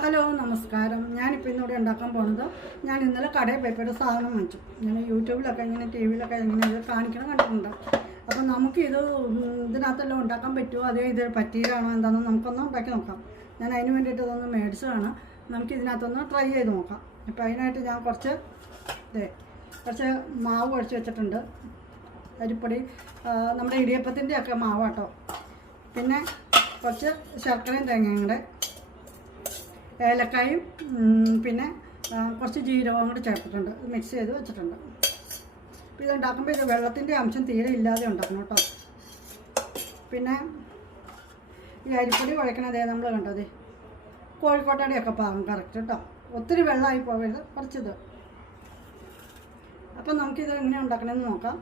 Hello നമസ്കാരം. ഞാനിപ്പോൾ ഇന്നിവിടെ ഉണ്ടാക്കാൻ പോകുന്നത്, ഞാൻ ഇന്നലെ കടയിൽ പോയപ്പോൾ സാധനം വാങ്ങിച്ചു. ഞാൻ യൂട്യൂബിലൊക്കെ ഇങ്ങനെ ടി വിയിലൊക്കെ ഇങ്ങനെ ഇത് കാണിക്കണം കണ്ടിട്ടുണ്ട്. അപ്പം നമുക്കിത് ഇതിനകത്തെല്ലാം ഉണ്ടാക്കാൻ പറ്റുമോ, അതേ ഇത് പറ്റിയതാണോ എന്താണെന്ന് നമുക്കൊന്ന് ഉണ്ടാക്കി നോക്കാം. ഞാൻ അതിന് വേണ്ടിയിട്ട് ഇതൊന്ന് മേടിച്ചതാണ്. നമുക്ക് ഇതിനകത്തൊന്ന് ട്രൈ ചെയ്ത് നോക്കാം. അപ്പോൾ അതിനായിട്ട് ഞാൻ കുറച്ച് മാവ് കുഴച്ച് വെച്ചിട്ടുണ്ട്. അരിപ്പൊടി, നമ്മുടെ ഇടിയപ്പത്തിൻ്റെ ഒക്കെ മാവ് കേട്ടോ. പിന്നെ കുറച്ച് ശർക്കരയും തേങ്ങയും കൂടെ, ഏലക്കായും പിന്നെ കുറച്ച് ജീരകവും കൂടി ചേർത്തിട്ടുണ്ട്. മിക്സ് ചെയ്ത് വെച്ചിട്ടുണ്ട്. അപ്പോൾ ഇതുണ്ടാക്കുമ്പോൾ ഇത് വെള്ളത്തിൻ്റെ അംശം തീരെ ഇല്ലാതെ ഉണ്ടാക്കണം കേട്ടോ. പിന്നെ ഈ അരിപ്പൊടി കുഴക്കണതേ നമ്മൾ കണ്ടതേ കോഴിക്കോട്ടയുടെയൊക്കെ പാകം കറക്റ്റ് കേട്ടോ. ഒത്തിരി വെള്ളമായി പോകരുത്, കുറച്ചിത്. അപ്പം നമുക്കിത് എങ്ങനെയാണ് ഉണ്ടാക്കണമെന്ന് നോക്കാം.